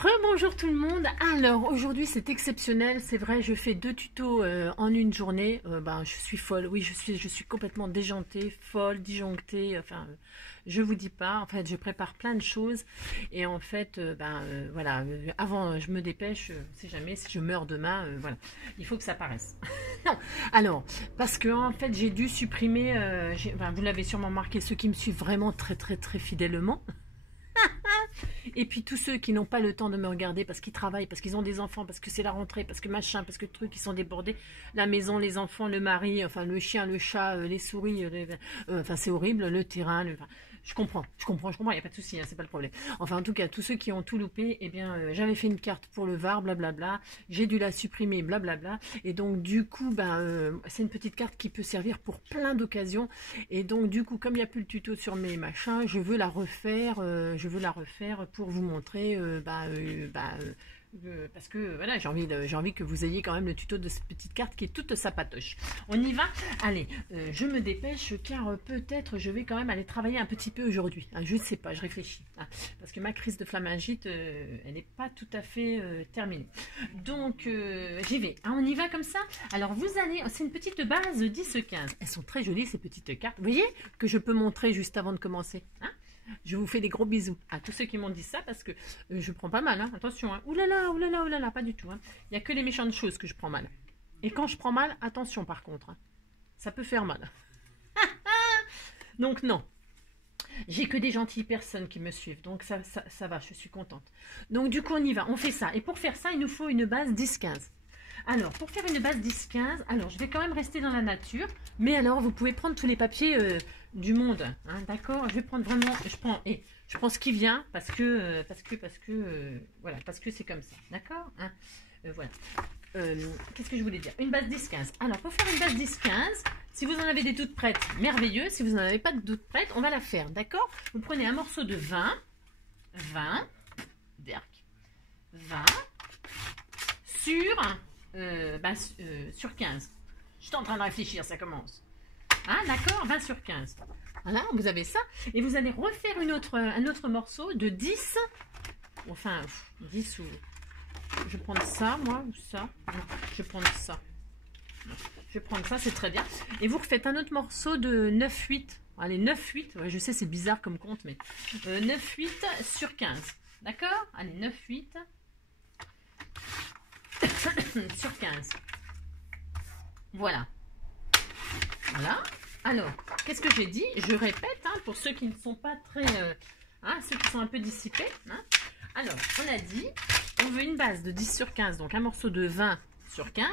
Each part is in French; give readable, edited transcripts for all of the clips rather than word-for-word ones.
Rebonjour tout le monde. Alors aujourd'hui c'est exceptionnel, c'est vrai, je fais 2 tutos en une journée. Je suis folle, oui je suis complètement déjantée, folle, disjonctée, enfin je vous dis pas, en fait je prépare plein de choses et en fait voilà, avant je me dépêche, si jamais si je meurs demain, voilà, il faut que ça paraisse. Non, alors parce que en fait j'ai dû supprimer, vous l'avez sûrement remarqué, ceux qui me suivent vraiment très fidèlement. Et puis tous ceux qui n'ont pas le temps de me regarder parce qu'ils travaillent, parce qu'ils ont des enfants, parce que c'est la rentrée, parce que machin, parce que trucs, ils sont débordés, la maison, les enfants, le mari, enfin le chien, le chat, les souris, enfin c'est horrible, le terrain, je comprends, il n'y a pas de souci, hein, c'est pas le problème. Enfin en tout cas, tous ceux qui ont tout loupé, eh bien j'avais fait une carte pour le Var, blablabla, j'ai dû la supprimer, blablabla, et donc du coup, c'est une petite carte qui peut servir pour plein d'occasions, et donc du coup, comme il n'y a plus le tuto sur mes machins, je veux la refaire pour vous montrer, parce que voilà, j'ai envie que vous ayez quand même le tuto de cette petite carte qui est toute sapatoche. On y va? Allez, je me dépêche car peut-être je vais quand même aller travailler un petit peu aujourd'hui. Hein, je ne sais pas, je réfléchis. Hein, parce que ma crise de pharyngite, elle n'est pas tout à fait terminée. Donc, j'y vais. Hein, on y va comme ça? Alors, vous allez... C'est une petite base 10-15. Elles sont très jolies, ces petites cartes. Vous voyez que je peux montrer juste avant de commencer. Hein? Je vous fais des gros bisous à tous ceux qui m'ont dit ça parce que je prends pas mal, hein, attention, hein. Oulala, pas du tout. Hein. Il n'y a que les méchantes choses que je prends mal. Et quand je prends mal, attention par contre, hein. Ça peut faire mal. Donc non, j'ai que des gentilles personnes qui me suivent, donc ça va, je suis contente. Donc du coup on y va, on fait ça. Et pour faire ça, il nous faut une base 10-15. Alors, pour faire une base 10-15, alors je vais quand même rester dans la nature, mais alors vous pouvez prendre tous les papiers du monde, hein, d'accord? Je vais prendre vraiment, je prends ce qui vient parce que voilà, parce que c'est comme ça, d'accord, hein, voilà. Qu'est-ce que je voulais dire? Une base 10-15. Alors, pour faire une base 10-15, si vous en avez des toutes prêtes, merveilleux. Si vous n'en avez pas de toutes prêtes, on va la faire, d'accord? Vous prenez un morceau de 20, sur 15. Je suis en train de réfléchir, ça commence. Ah, d'accord, 20 sur 15. Voilà, vous avez ça. Et vous allez refaire un autre morceau de 10. Enfin, 10 ou... Je vais prendre ça, moi, ou ça. Non, je vais prendre ça. Non, je vais prendre ça, c'est très bien. Et vous refaites un autre morceau de 9-8. Allez, 9-8. Ouais, je sais, c'est bizarre comme compte, mais 9-8 sur 15. D'accord? Allez, 9-8 sur 15. Voilà. Voilà. Alors, qu'est-ce que j'ai dit? Je répète, hein, pour ceux qui ne sont pas très... ceux qui sont un peu dissipés. Hein. Alors, on a dit, on veut une base de 10 sur 15, donc un morceau de 20 sur 15,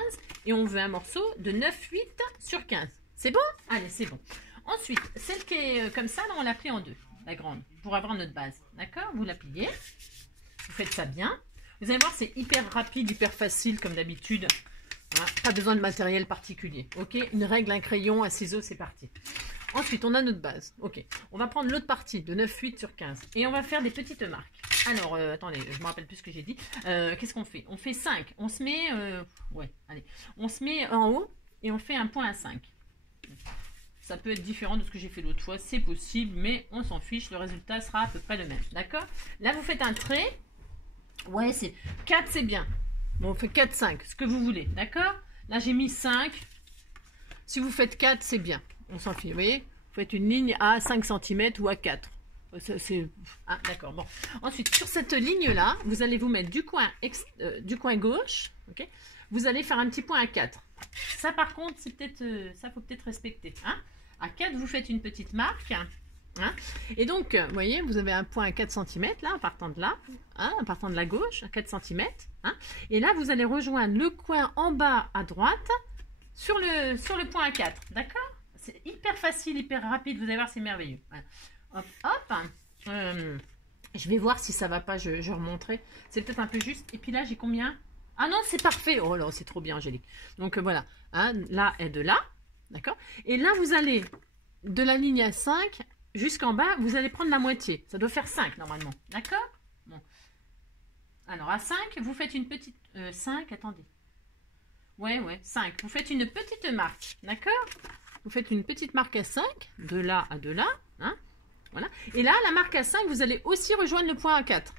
et on veut un morceau de 9-8 sur 15. C'est bon? Allez, c'est bon. Ensuite, celle qui est comme ça, là, on l'a plie en deux, la grande, pour avoir notre base. D'accord? Vous la pliez. Vous faites ça bien. Vous allez voir, c'est hyper rapide, hyper facile, comme d'habitude. Hein, pas besoin de matériel particulier. Ok, une règle, un crayon, un ciseau, c'est parti. Ensuite, on a notre base. Ok, on va prendre l'autre partie de 9-8 sur 15 et on va faire des petites marques. Alors, attendez, je me rappelle plus ce que j'ai dit. Qu'est-ce qu'on fait? On fait 5. On se met, on se met en haut et on fait un point à 5. Ça peut être différent de ce que j'ai fait l'autre fois, c'est possible, mais on s'en fiche. Le résultat sera à peu près le même. D'accord? Là, vous faites un trait. Ouais, c'est 4, c'est bien. Bon, on fait 4, 5, ce que vous voulez, d'accord? Là, j'ai mis 5. Si vous faites 4, c'est bien. On s'en fiche, vous voyez? Vous faites une ligne à 5 cm ou à 4. Ah, d'accord, bon. Ensuite, sur cette ligne-là, vous allez vous mettre du coin gauche, ok? Vous allez faire un petit point à 4. Ça, par contre, c'est peut-être, ça, faut peut-être respecter. Hein? À 4, vous faites une petite marque. Hein, et donc, vous voyez, vous avez un point à 4 cm, là, en partant de là, hein, en partant de la gauche, à 4 cm. Hein, et là, vous allez rejoindre le coin en bas à droite sur le point à 4. D'accord? C'est hyper facile, hyper rapide. Vous allez voir, c'est merveilleux. Voilà. Hop, hop. Je vais voir si ça va pas, je remonterai. C'est peut-être un peu juste. Et puis là, j'ai combien? Ah non, c'est parfait. Oh là, c'est trop bien, Angélique. Donc, voilà. Hein, là et de là. D'accord? Et là, vous allez de la ligne à 5... jusqu'en bas, vous allez prendre la moitié. Ça doit faire 5 normalement. D'accord? Bon. Alors, à 5, vous faites une petite... 5, attendez. Ouais, 5. Vous faites une petite marque. D'accord? Vous faites une petite marque à 5, de là à de là. Hein? Voilà. Et là, la marque à 5, vous allez aussi rejoindre le point à 4.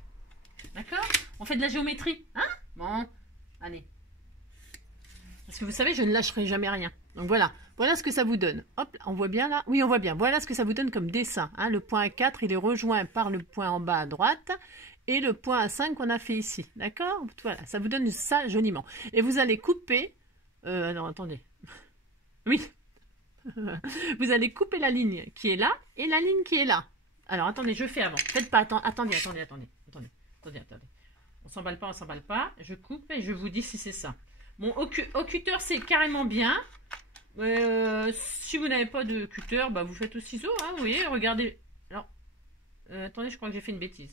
D'accord? On fait de la géométrie. Hein? Bon, allez. Parce que vous savez, je ne lâcherai jamais rien. Donc voilà. Voilà ce que ça vous donne. Hop, on voit bien là? Oui, on voit bien. Voilà ce que ça vous donne comme dessin. Hein? Le point A4, il est rejoint par le point en bas à droite et le point A5 qu'on a fait ici. D'accord? Voilà, ça vous donne ça joliment. Et vous allez couper... non, attendez. Oui. Vous allez couper la ligne qui est là et la ligne qui est là. Alors, attendez, je fais avant. Faites pas, attendez. On s'emballe pas. Je coupe et je vous dis si c'est ça. Bon, au cutter, c'est carrément bien. Si vous n'avez pas de cutter, bah, vous faites au ciseau. Hein, vous voyez, regardez. Alors, attendez, je crois que j'ai fait une bêtise.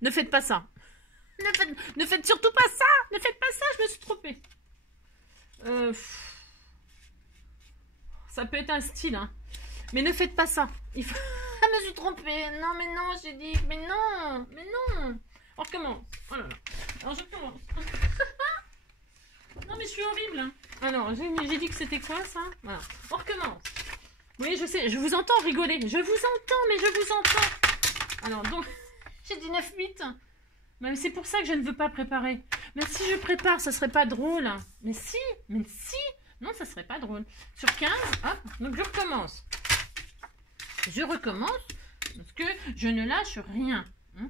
Ne faites pas ça. Ne faites surtout pas ça. Ne faites pas ça, je me suis trompée. Ça peut être un style, hein. Mais ne faites pas ça. Il faut... Ah, je me suis trompée. Non, mais non, j'ai dit. Mais non. On recommence. Oh là là. Alors, je commence. Non, mais je suis horrible. Hein. Alors, j'ai dit que c'était quoi, ça? Voilà. On recommence. Oui, je sais. Je vous entends rigoler. Je vous entends, mais je vous entends. Alors, donc, j'ai dit 9-8. Mais c'est pour ça que je ne veux pas préparer. Mais si je prépare, ça serait pas drôle. Mais si. Non, ça serait pas drôle. Sur 15, hop, donc je recommence. Je recommence parce que je ne lâche rien. Hein.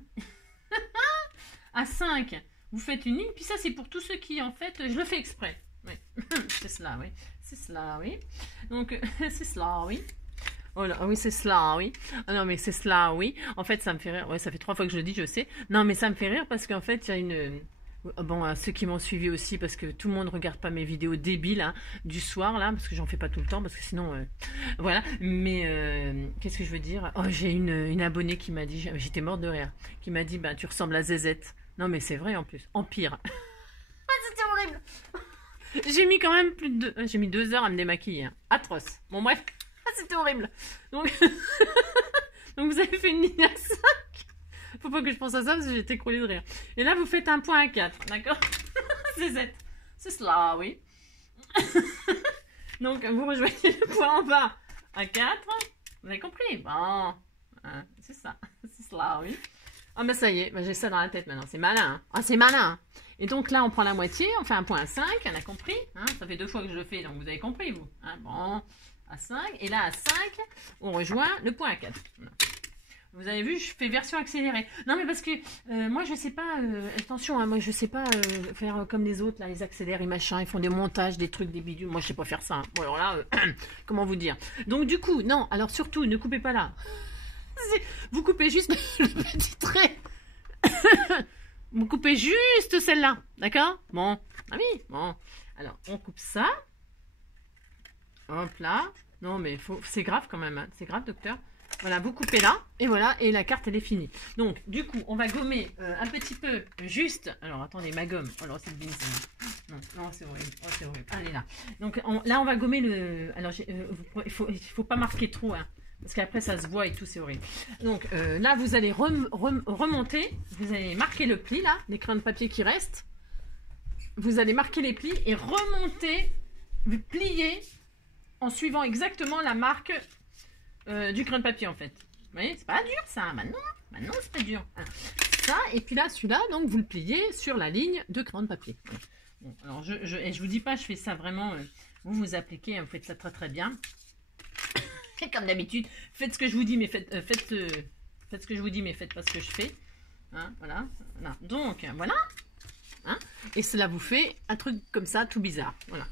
À 5, vous faites une ligne. Puis ça, c'est pour tous ceux qui, en fait, je le fais exprès. Oui. C'est cela, oui. C'est cela, oui. Donc, c'est cela, oui. Oh là, oui, c'est cela, oui. Ah non, mais c'est cela, oui. En fait, ça me fait rire. Ouais, ça fait 3 fois que je le dis, je sais. Non, mais ça me fait rire parce qu'en fait, il y a une... Bon, à ceux qui m'ont suivi aussi, parce que tout le monde ne regarde pas mes vidéos débiles hein, du soir, là, parce que j'en fais pas tout le temps, parce que sinon, voilà. Mais, qu'est-ce que je veux dire? Oh, j'ai une abonnée qui m'a dit, j'étais morte de rire, qui m'a dit, bah, tu ressembles à Zezette. Non, mais c'est vrai, en plus. En pire. Ah, c'était horrible. J'ai mis quand même j'ai mis 2 heures à me démaquiller. Hein. Atroce. Bon, bref. Ah, c'était horrible. Donc, donc, vous avez fait une ligne à 5. Faut pas que je pense à ça parce que j'étais écroulée de rire. Et là, vous faites un point à 4, d'accord? C'est cela, oui. Donc, vous rejoignez le point en bas à 4. Vous avez compris? Bon, hein, c'est ça. C'est cela, oui. Ah, ben ça y est, ben, j'ai ça dans la tête maintenant. C'est malin. Hein. Ah, c'est malin. Et donc là, on prend la moitié, on fait un point à 5. On a compris? Hein, ça fait 2 fois que je le fais, donc vous avez compris, vous. Hein, bon, à 5. Et là, à 5, on rejoint le point à 4. Voilà. Vous avez vu, je fais version accélérée. Non, mais parce que moi, je sais pas... attention, hein, moi, je sais pas faire comme les autres, là, les accélèrent et machin. Ils font des montages, des trucs, des bidules. Moi, je sais pas faire ça. Hein. Bon, alors là, comment vous dire? Donc, du coup, non. Alors, surtout, ne coupez pas là. Vous coupez juste le petit trait. Vous coupez juste celle-là. D'accord? Bon. Ah oui, bon. Alors, on coupe ça. Hop là. Non, mais c'est grave quand même. Hein. C'est grave, docteur. Voilà, vous coupez là, et voilà, et la carte, elle est finie. Donc, du coup, on va gommer un petit peu, juste... Alors, attendez, ma gomme. Oh là, c'est bien ça. Non, c'est horrible. Oh, c'est horrible. Allez, là. Donc, là, on va gommer le... Alors, il faut pas marquer trop, hein, parce qu'après, ça se voit et tout, c'est horrible. Donc, là, vous allez remonter. Vous allez marquer le pli, là, les crayons de papier qui restent. Vous allez marquer les plis et remonter, vous plier en suivant exactement la marque... du crayon de papier en fait. Vous voyez, c'est pas dur ça. Maintenant c'est pas dur. Alors, ça, et puis là, celui-là, donc vous le pliez sur la ligne de crayon de papier. Bon, alors je vous dis pas, je fais ça vraiment. Vous appliquez, vous faites ça très très bien. Et comme d'habitude, faites ce que je vous dis, mais faites ce que je vous dis, mais faites pas ce que je fais. Hein, voilà. Donc voilà. Hein, et cela vous fait un truc comme ça, tout bizarre. Voilà.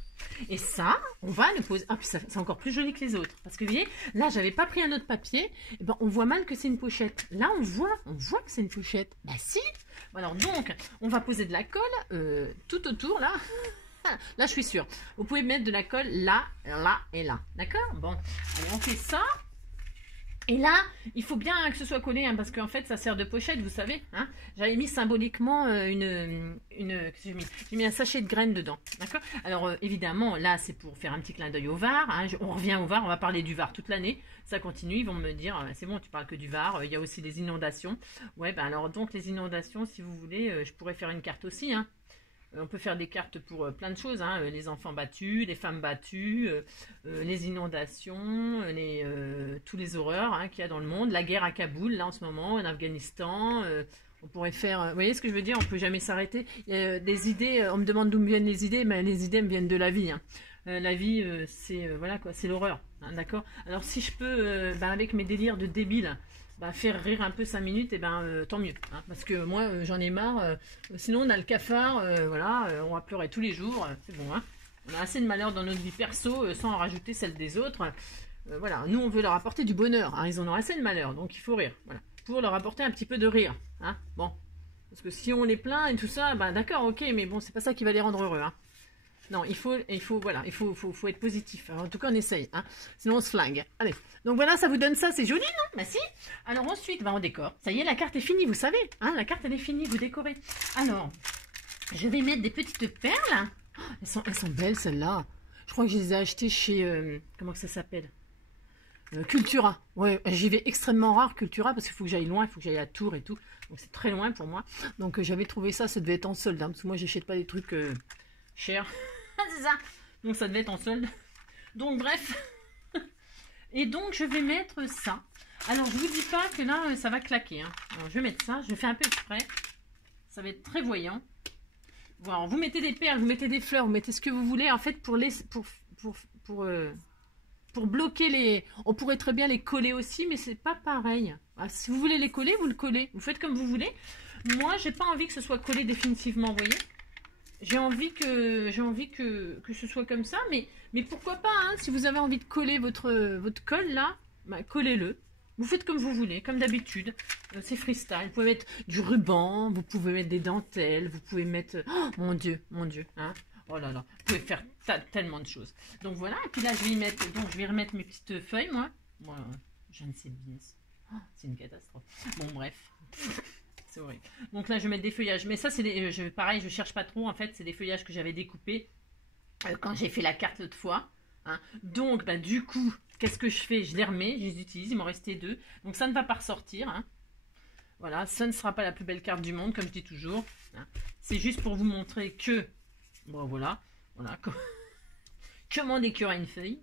Et ça, on va le poser. Ah, puis c'est encore plus joli que les autres. Parce que vous voyez, là, j'avais pas pris un autre papier. Et ben, on voit mal que c'est une pochette. Là, on voit que c'est une pochette. Bah si. Alors donc, on va poser de la colle tout autour là. Là, je suis sûre. Vous pouvez mettre de la colle là, là et là. D'accord? Bon, allez, on fait ça. Et là, il faut bien que ce soit collé, hein, parce qu'en fait, ça sert de pochette, vous savez. Hein. J'avais mis symboliquement j'ai mis un sachet de graines dedans. D'accord. Alors, évidemment, là, c'est pour faire un petit clin d'œil au Var. Hein. On revient au Var, on va parler du Var toute l'année. Ça continue, ils vont me dire, c'est bon, tu parles que du Var. Il y a aussi des inondations. Ouais, ben alors, donc, les inondations, si vous voulez, je pourrais faire une carte aussi, hein. On peut faire des cartes pour plein de choses, hein, les enfants battus, les femmes battues, les inondations, tous les horreurs hein, qu'il y a dans le monde, la guerre à Kaboul, là en ce moment, en Afghanistan, On pourrait faire, vous voyez ce que je veux dire, on peut jamais s'arrêter. Des idées, on me demande d'où me viennent les idées, mais les idées me viennent de la vie. Hein. La vie, c'est voilà quoi, c'est l'horreur, hein, d'accord. Alors si je peux, avec mes délires de débile, faire rire un peu 5 minutes, et tant mieux. Hein, parce que moi, j'en ai marre. Sinon, on a le cafard, voilà, on va pleurer tous les jours. C'est bon, hein. On a assez de malheur dans notre vie perso, sans en rajouter celle des autres. Voilà, nous, on veut leur apporter du bonheur. Hein, ils en ont assez de malheur, donc il faut rire. Voilà. Pour leur apporter un petit peu de rire. Hein, bon. Parce que si on les plaint et tout ça, d'accord, ok, mais bon, c'est pas ça qui va les rendre heureux. Hein. Non, il faut être positif. Alors, en tout cas, on essaye. Hein. Sinon, on se flingue. Allez. Donc voilà, ça vous donne ça. C'est joli, non? Bah si. Alors ensuite, on décore. Ça y est, la carte est finie, vous savez. Hein, la carte, elle est finie, vous décorez. Alors, je vais mettre des petites perles. Oh, elles sont belles, celles-là. Je crois que je les ai achetées chez... comment que ça s'appelle? Cultura. Ouais, j'y vais extrêmement rare, Cultura, parce qu'il faut que j'aille loin, il faut que j'aille à Tours et tout. Donc c'est très loin pour moi. Donc j'avais trouvé ça, ça devait être en solde. Hein, parce que moi, j'achète pas des trucs chers. C'est ça. Donc ça devait être en solde. Donc bref. Et donc je vais mettre ça. Alors je vous dis pas que là, ça va claquer. Hein. Alors je vais mettre ça. Je fais un peu exprès. Ça va être très voyant. Voilà, vous mettez des perles, vous mettez des fleurs, vous mettez ce que vous voulez. En fait, pour bloquer les... On pourrait très bien les coller aussi, mais c'est pas pareil. Ah, si vous voulez les coller, vous le collez. Vous faites comme vous voulez. Moi, j'ai pas envie que ce soit collé définitivement, vous voyez. J'ai envie que ce soit comme ça, mais pourquoi pas, hein, si vous avez envie de coller votre colle là, collez-le. Vous faites comme vous voulez, comme d'habitude. C'est freestyle. Vous pouvez mettre du ruban, vous pouvez mettre des dentelles, vous pouvez mettre... Oh, mon Dieu, hein. Oh là là, vous pouvez faire tellement de choses. Donc voilà, et puis là je vais y mettre, donc je vais remettre mes petites feuilles, moi. Je ne sais bien. Oh, c'est une catastrophe. Bon bref, c'est horrible. Donc là je vais mettre des feuillages, mais ça c'est des, pareil, je cherche pas trop. En fait, c'est des feuillages que j'avais découpés quand j'ai fait la carte l'autre fois. Hein. Donc du coup, qu'est-ce que je fais? Je les remets, je les utilise. Il m'en restait 2, donc ça ne va pas ressortir. Hein. Voilà, ça ne sera pas la plus belle carte du monde, comme je dis toujours. Hein. C'est juste pour vous montrer que bon, voilà. Comment décorer une feuille?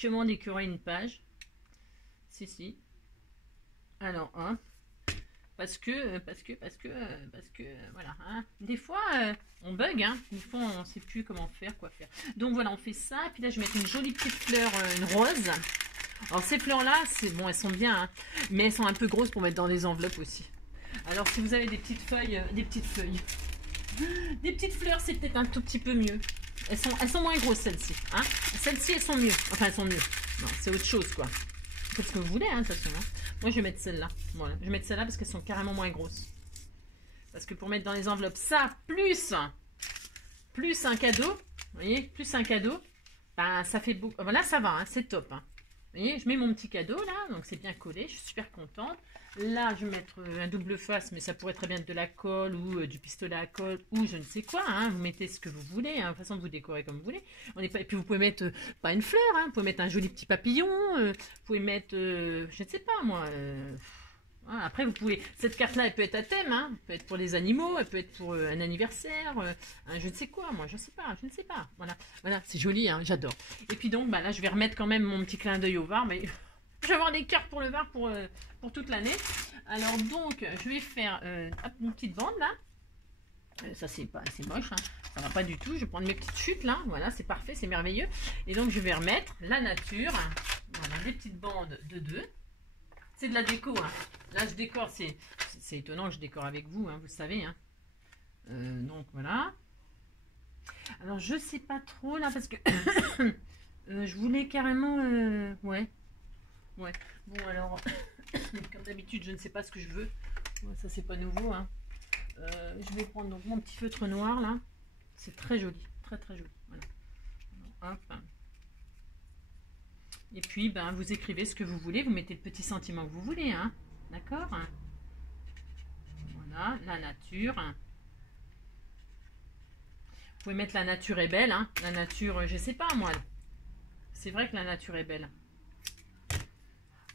Comment décorer une page? Si. Alors, hein, parce que, voilà. Hein. Des fois, on bug, hein. Des fois, on ne sait plus comment faire, quoi faire. Donc voilà, on fait ça. Puis là, je vais mettre une jolie petite fleur, une rose. Alors ces fleurs-là, c'est bon, elles sont bien, hein, mais elles sont un peu grosses pour mettre dans les enveloppes aussi. Alors si vous avez des petites feuilles, des petites fleurs, c'est peut-être un tout petit peu mieux. Elles sont moins grosses, celles-ci. Hein. Celles-ci, elles sont mieux. Enfin, elles sont mieux. Non, c'est autre chose, quoi. Faites ce que vous voulez, hein, de toute façon. Hein. Moi, je vais mettre celle-là. Voilà. Je vais mettre celle-là parce qu'elles sont carrément moins grosses. Parce que pour mettre dans les enveloppes, ça, plus un cadeau. Vous voyez, plus un cadeau. Ça fait beaucoup. Voilà, ça va, hein, c'est top. Hein. Vous voyez, je mets mon petit cadeau, là. Donc, c'est bien collé. Je suis super contente. Là, je vais mettre un double face, mais ça pourrait très bien être de la colle ou du pistolet à colle ou je ne sais quoi. Hein. Vous mettez ce que vous voulez. Hein. De toute façon, vous décorez comme vous voulez. Et puis, vous pouvez mettre, pas une fleur, hein. Vous pouvez mettre un joli petit papillon. Vous pouvez mettre, je ne sais pas, moi. Après, vous pouvez... Cette carte-là, elle peut être à thème. Hein. Elle peut être pour les animaux. Elle peut être pour un anniversaire. Je ne sais quoi, moi. Je ne sais pas. Voilà, c'est joli. Hein. J'adore. Et puis donc, là, je vais remettre quand même mon petit clin d'œil au Var. Mais... Je vais avoir des cartes pour le Var pour toute l'année. Alors donc, je vais faire une petite bande là. Ça c'est moche, hein. Ça va pas du tout. Je vais prendre mes petites chutes là. Voilà, c'est parfait, c'est merveilleux. Et donc je vais remettre la nature. Voilà, des petites bandes de 2. C'est de la déco. Hein. Là je décore, c'est étonnant que je décore avec vous, hein, vous savez. Hein. Donc voilà. Alors je sais pas trop là parce que je voulais carrément... ouais. Bon alors, comme d'habitude, je ne sais pas ce que je veux. Ça, c'est pas nouveau. Hein. Je vais prendre donc mon petit feutre noir là. C'est très joli, très joli. Voilà. Alors, hop. Et puis, vous écrivez ce que vous voulez. Vous mettez le petit sentiment que vous voulez. Hein. D'accord? Voilà, la nature. Vous pouvez mettre la nature est belle. Hein. La nature, je sais pas moi. C'est vrai que la nature est belle.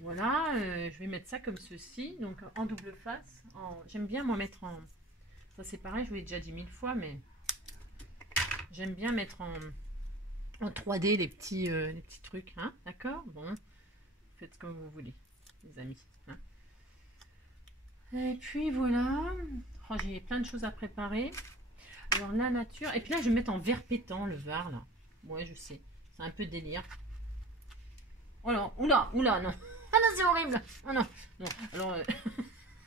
Voilà, je vais mettre ça comme ceci, donc en double face. J'aime bien moi mettre en... Ça c'est pareil, je vous l'ai déjà dit 1000 fois, mais j'aime bien mettre en 3D les petits trucs, hein, d'accord? Bon, faites comme vous voulez, les amis. Hein. Et puis voilà. Oh, j'ai plein de choses à préparer. Alors la nature. Et puis là, je vais mettre en vert pétant le Var là. Ouais, je sais. C'est un peu délire. Oh là, oula, oula, non. Ah non, c'est horrible. Ah non, non. Alors,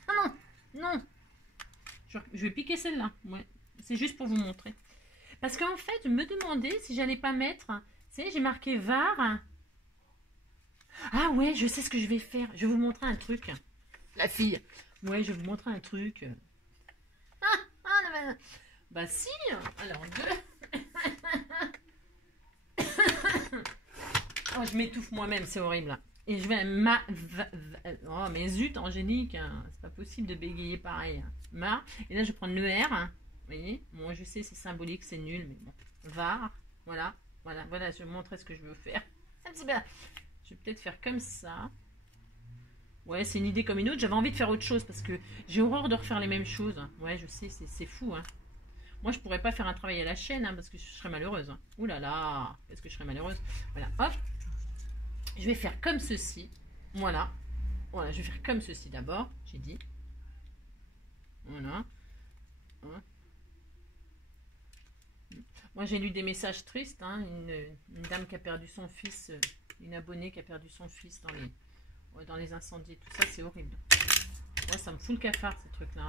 ah non, non. Je vais piquer celle-là. Ouais. C'est juste pour vous montrer. Parce qu'en fait, je me demandais si j'allais pas mettre. Vous savez, j'ai marqué Var. Ah ouais, je sais ce que je vais faire. Je vais vous montrer un truc. La fille. Ouais, je vais vous montrer un truc. Bah si. Alors, deux. Oh, je m'étouffe moi-même, c'est horrible. Et je vais oh, mais zut, Angélique, hein, c'est pas possible de bégayer pareil. Et là, je vais prendre le R. Hein, vous voyez, bon, je sais, c'est symbolique, c'est nul, mais bon. Var, voilà, voilà, voilà, je vais vous montrer ce que je veux faire. Un petit peu. Je vais peut-être faire comme ça. Ouais, c'est une idée comme une autre. J'avais envie de faire autre chose parce que j'ai horreur de refaire les mêmes choses. Ouais, je sais, c'est fou. Hein. Moi, je pourrais pas faire un travail à la chaîne hein, parce que je serais malheureuse. Hein. Ouh là là, est-ce que je serais malheureuse? Voilà, hop. Je vais faire comme ceci. Voilà. Voilà, je vais faire comme ceci d'abord. J'ai dit. Voilà. Voilà. Moi, j'ai lu des messages tristes. Hein. Une dame qui a perdu son fils, une abonnée qui a perdu son fils dans les incendies. Tout ça, c'est horrible. Ouais, ça me fout le cafard, ces trucs-là.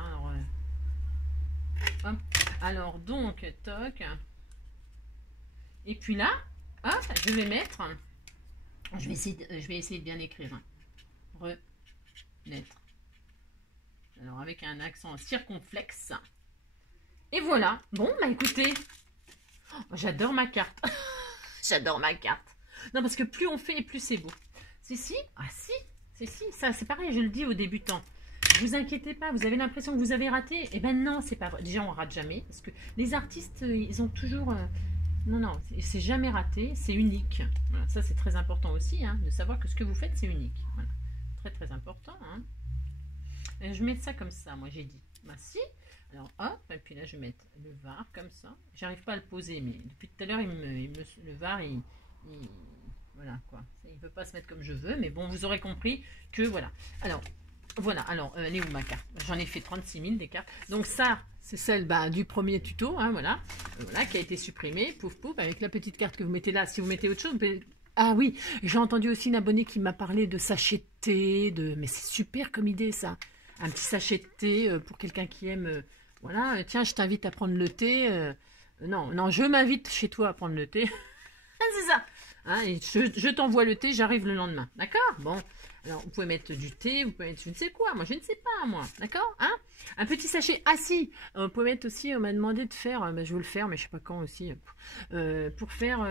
Hein. Alors, donc, toc. Et puis là, hop, je vais mettre... Je vais essayer de bien écrire. Hein. Renaître. Alors, avec un accent circonflexe. Et voilà. Bon, bah écoutez. Oh, j'adore ma carte. J'adore ma carte. Non, parce que plus on fait, et plus c'est beau. Si. Ah si. Si. Ça, c'est pareil, je le dis aux débutants. Ne vous inquiétez pas, vous avez l'impression que vous avez raté. Eh ben non, c'est pas vrai. Déjà, on rate jamais. Parce que les artistes, ils ont toujours... Non, c'est jamais raté, c'est unique. Voilà, ça, c'est très important aussi, hein, de savoir que ce que vous faites, c'est unique. Voilà. Très, très important. Hein. Je mets ça comme ça, moi, j'ai dit. Bah, si. Alors, hop, et puis là, je vais mettre le Var comme ça. J'arrive pas à le poser, mais depuis tout à l'heure, le Var, voilà, quoi. Il ne veut pas se mettre comme je veux, mais bon, vous aurez compris que, voilà. Alors, voilà, alors, elle est où ma carte? J'en ai fait 36 000 des cartes. Donc ça, c'est celle du premier tuto, hein, voilà, qui a été supprimée, pouf pouf, avec la petite carte que vous mettez là. Si vous mettez autre chose, vous pouvez... Ah oui, j'ai entendu aussi une abonnée qui m'a parlé de sachet de thé, mais c'est super comme idée ça. Un petit sachet de thé pour quelqu'un qui aime, voilà, tiens, je t'invite à prendre le thé. Non, je m'invite chez toi à prendre le thé. C'est ça. Hein, et je t'envoie le thé, j'arrive le lendemain. D'accord? Bon. Alors, vous pouvez mettre du thé, vous pouvez mettre je ne sais quoi. Moi, je ne sais pas, moi. D'accord? Hein? Un petit sachet. Ah, si! Vous pouvez mettre aussi, on m'a demandé de faire, je veux le faire, mais je ne sais pas quand aussi. Pour faire,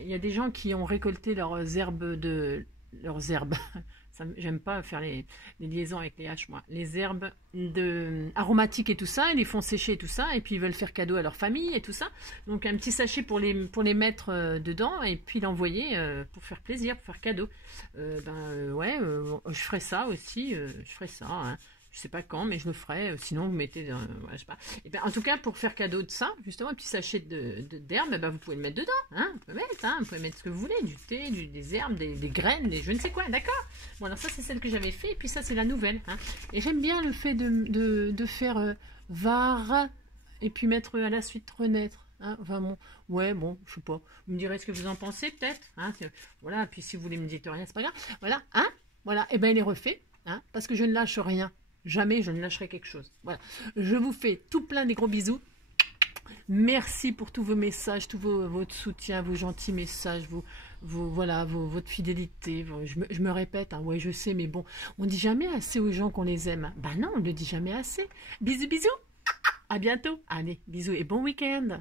il y a des gens qui ont récolté leurs herbes j'aime pas faire les liaisons avec les haches, moi. Les herbes aromatiques et tout ça, ils les font sécher et tout ça, et puis ils veulent faire cadeau à leur famille et tout ça. Donc un petit sachet pour les mettre dedans, et puis l'envoyer pour faire plaisir, pour faire cadeau. Ouais, je ferai ça aussi, je ferai ça, hein. Je sais pas quand, mais je le ferai. Sinon, vous mettez, ouais, je sais pas. Et bien, en tout cas, pour faire cadeau de ça, justement, un petit sachet d'herbes, vous pouvez le mettre dedans. Hein, vous pouvez mettre ce que vous voulez, du thé, des herbes, des graines, je ne sais quoi, d'accord? Bon, alors ça, c'est celle que j'avais fait, et puis ça, c'est la nouvelle. Hein. Et j'aime bien le fait de faire Var, et puis mettre à la suite renaître. Hein, enfin bon, ouais, bon, je sais pas. Vous me direz ce que vous en pensez, peut-être. Hein, voilà, puis si vous voulez me dire rien, c'est pas grave. Voilà, hein, voilà, et ben il est refait, hein, parce que je ne lâche rien. Jamais je ne lâcherai quelque chose. Voilà. Je vous fais tout plein des gros bisous. Merci pour tous vos messages, votre soutien, vos gentils messages, votre fidélité. Je me répète, hein, ouais, je sais, mais bon, on dit jamais assez aux gens qu'on les aime. Ben non, on ne le dit jamais assez. Bisous, bisous. À bientôt. Allez, bisous et bon week-end.